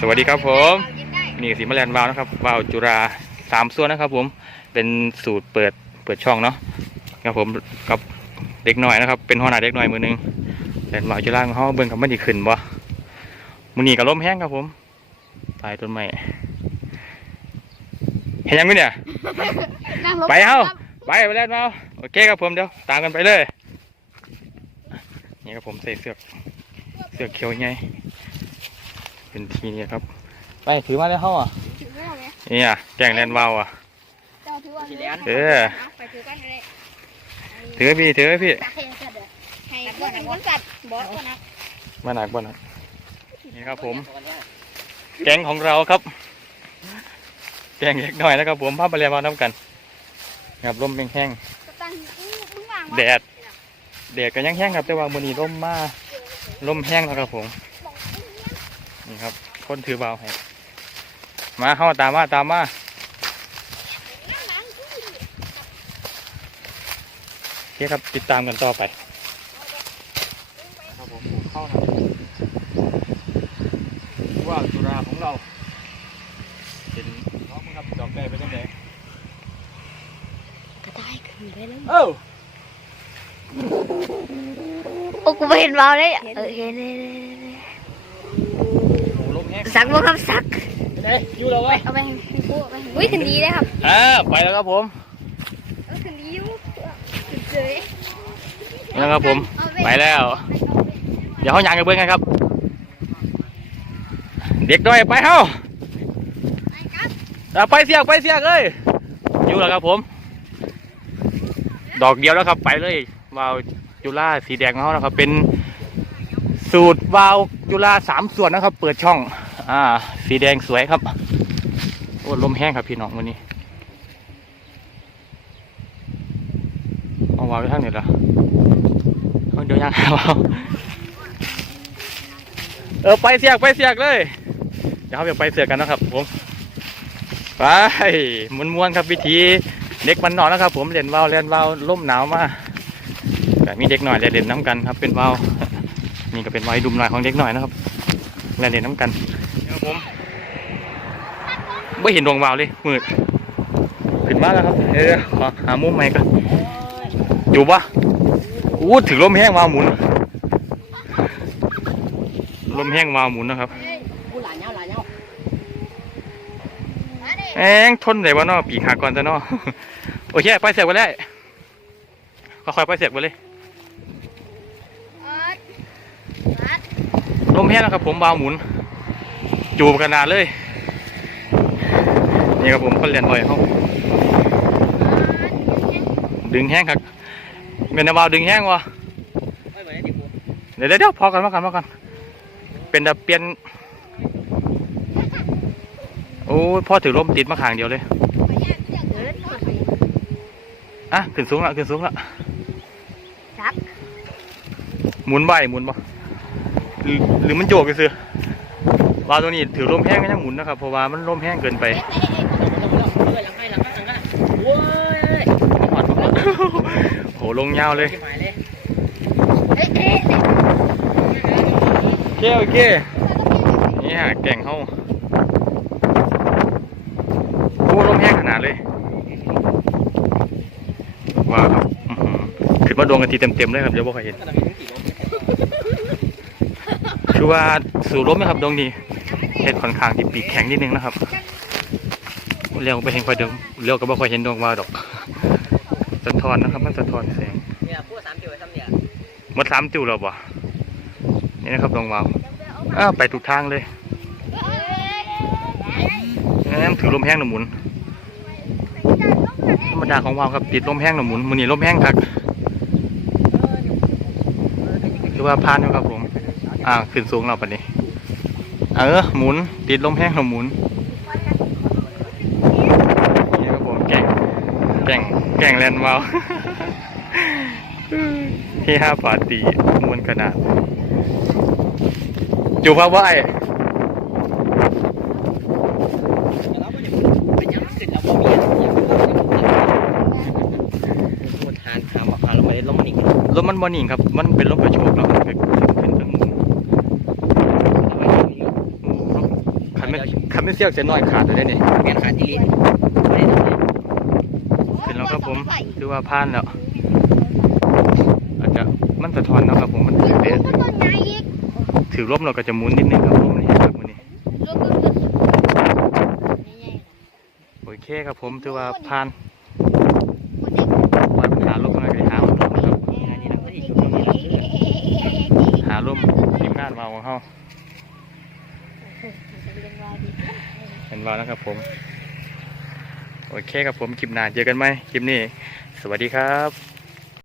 สวัสดีครับผม นี่สีมาแลนวาวนะครับวาวจุฬาสามส่วนนะครับ ผมเป็นสูตรเปิดเปิดช่องเนาะครับผมกับเด็กหน่อยนะครับ เป็นหัวหน้าเด็กหน่อยมือหนึงแลนวาวจุฬาของเขาเบิ่งกับมันดีขึ้นบ่มือนี้กับลมแห้งครับผมตายต้นไม้เห็นยังไหมเนี่ยไปเฮ้าไปไปแลนวาวโอเคครับผมเดี๋ยวตามกันไปเลยนี่ครับผมใส่เสื้อเสื้อเขียวไง เป็นทีนี้ครับ ไปถือมาได้เฮ้าอะถือว่าไงนี่อะแกงแลนวาวอะ เจ้าถือว่าเออไปถือกันเลยถือให้พี่ถือให้พี่ให้ให้คนคนสัตว์บอสคนนักมาหนักบ่หนักนี่ครับผม แกงของเราครับ แกงเล็กน้อยนะครับ ผมภาพไปเรียนมาน้ำกันครับลมแห้งก็ตั้งอู้มึงวางๆแดดแดดก็ยังแห้งครับ แต่ว่ามื้อนี้ลมมาลมแห้งแล้วครับผม นี่ครับ คนถือเบาให้มาเข้าตามมาตามมาโอเคครับติดตามกันต่อไปครับผมผมเข้านะว่าสุราของเราเป็นน้องมึงครับดอกได้ไปตั้งแต่ก็ได้ขึ้นไปแล้วเอ้าโอ้กูไม่เห็นวาวเลยเออเห็นเลยโหลมแห้ง สักบ่ครับสักไปไหนอยู่แล้ววะเอาไปให้กูเอาไปอุ้ยขึ้นดีเลยครับอ่าไปแล้วครับผมเออขึ้นดีอยู่ขึ้นเฉยนี่แล้วครับผม ไปแล้ว เดี๋ยวเขายางกันเบิ้งกันครับ เด็กน้อยไปเฮ้าไปครับอะไปเสียกไปเสียกเลยอยู่แล้วครับผม ดอกเดียวแล้วครับไปเลยวาวจุฬาสีแดงของเขานะครับ เป็นสูตรวาวจุฬาสามส่วนนะครับ เปิดช่อง อ่า สีแดงสวยครับ โอ้ลมแห้งครับพี่น้องวันนี้เอาวางไว้ทางไหนล่ะเอาเดี๋ยวยังเอาเออไปเสียกไปเสียกเลย เดี๋ยวเราไปเสือกกันนะครับผมไปมวนมวนๆครับวิธีเด็กมันนอนนะครับ ผมเล่นว่าวเล่นว่าวล่มหนาวมาแต่มีเด็กหน่อยเล่นน้ำกันครับเป็นว่าวนี่ก็เป็นว่าวดุมหน่อยของเด็กหน่อยนะครับเล่นเล่นน้ำกัน ครับผมไม่เห็นดวงวาวเลยมืดขึ้นมาแล้วครับเออขอหามุมใหม่กันอยู่ปะอู้ถึงลมแห้งวาวหมุนลมแห้งวาวหมุนนะครับกูหลานเนาหลานเนาแองทนได้บ่เนาะปีกหักก่อนจะเนาะโอเคไปเสียบไปเลยค่อยๆไปเสียบไปเลยลมแห้งแล้วครับผมบาวหมุน จูบขนาดเลย นี่ครับผมคนเรียนบ่อยเขาดึงแห้งครับเป็นนาวาวดึงแห้งวะเดี๋ยวเดี๋ยวเดี๋ยวพอกันพอกันพอกัน เป็นตะเปลี่ยนโอ้ยพ่อถือร่มติดมาขางเดียวเลยอะขึ้นสูงละขึ้นสูงละสักหมุนใบหมุนบ่หรือหรือมันโจกไปซื้อ วาวตัวนี้ถือร่มแห้งก็ยังหมุนนะครับเพราะว่ามันร่มแห้งเกินไปโหลงยาวเลยเอ๊ะเอ๊ะโอเคนี่ฮะแก่งเข้าโอ้ร่มแห้งขนาดเลยว้าวครับถือหือขึ้นมาดวงกันทีเต็มๆเลยครับเดี๋ยวบอกใครเห็นคือว่าสู่ร่มนะครับดวงนี้ เห็ดค่อนข้างที่ปีกแข็งนิดนึงนะครับเลี้ยวไปเห็นค่อยเดิมเลี้ยวก็บ่ค่อยเห็นดวงวาวดอกสะท้อนนะครับ มันสะท้อนแสงเนี่ยพวกสามจิ๋วไอ้ซ้ำเนี่ยหมดสามติวแล้วบ่นี่นะครับดวงวาวอ้าวไปถูกทางเลยแอมถือลมแห้งหนหมุนธรรมดาของวาวครับติดลมแห้งหนหมุนมือนี้ลมแห้งครับคือว่าพานอยู่ครับผมอ่าขึ้นสูงเราปะนี้ เออหมุน ติดลมแห้งหนหมุนนี่ครับผมแก่งแก่งแก่งแลนด์วาวที่ห้าปาร์ตีมวนขนาด จูภาพว่าไอ้เป็นยังขึ้นแล้วบ่มีคนทานถามว่าพาเราไปล้มมันอีกรถมันบอนิ่งครับ มันเป็นรถกระโชกแล้วมันเป็นขึ้นขึ้นทั้งหมุนโอ้โห คัน ไม่คันเสียกเสียน้อยขาดเลยเด้นี่แกนขาดอีลีขึ้นแล้วครับผมดูว่าพานแล้ว อาจจะมันสะท้อนนะครับผมมันถือเด้ก็ต้นใหญ่อีกถือร่มเราก็จะหมุนนิดนึงครับผมนี่ครับวันนี่โอเคครับผมถือว่าพานปล่อยปัญหาลมกันเลยหาลมครับหาลมทีมงานมาของเขา เห็นว่านะครับผม โอเคครับผมคลิปหน้าเจอกันไหมคลิปนี้ สวัสดีครับ